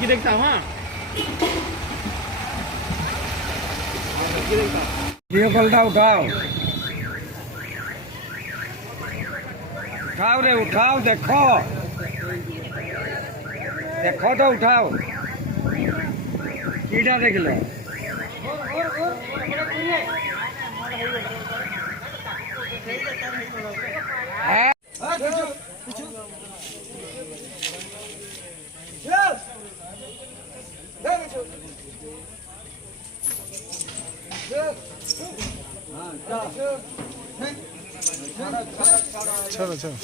কি দেখতাম হ্যাঁ কি দেখতাম ভিডিও কলটা উঠাও উঠাও রে উঠাও দেখো দেখো তো উঠাও কিটা দেখলে হ্যাঁ চলো চলো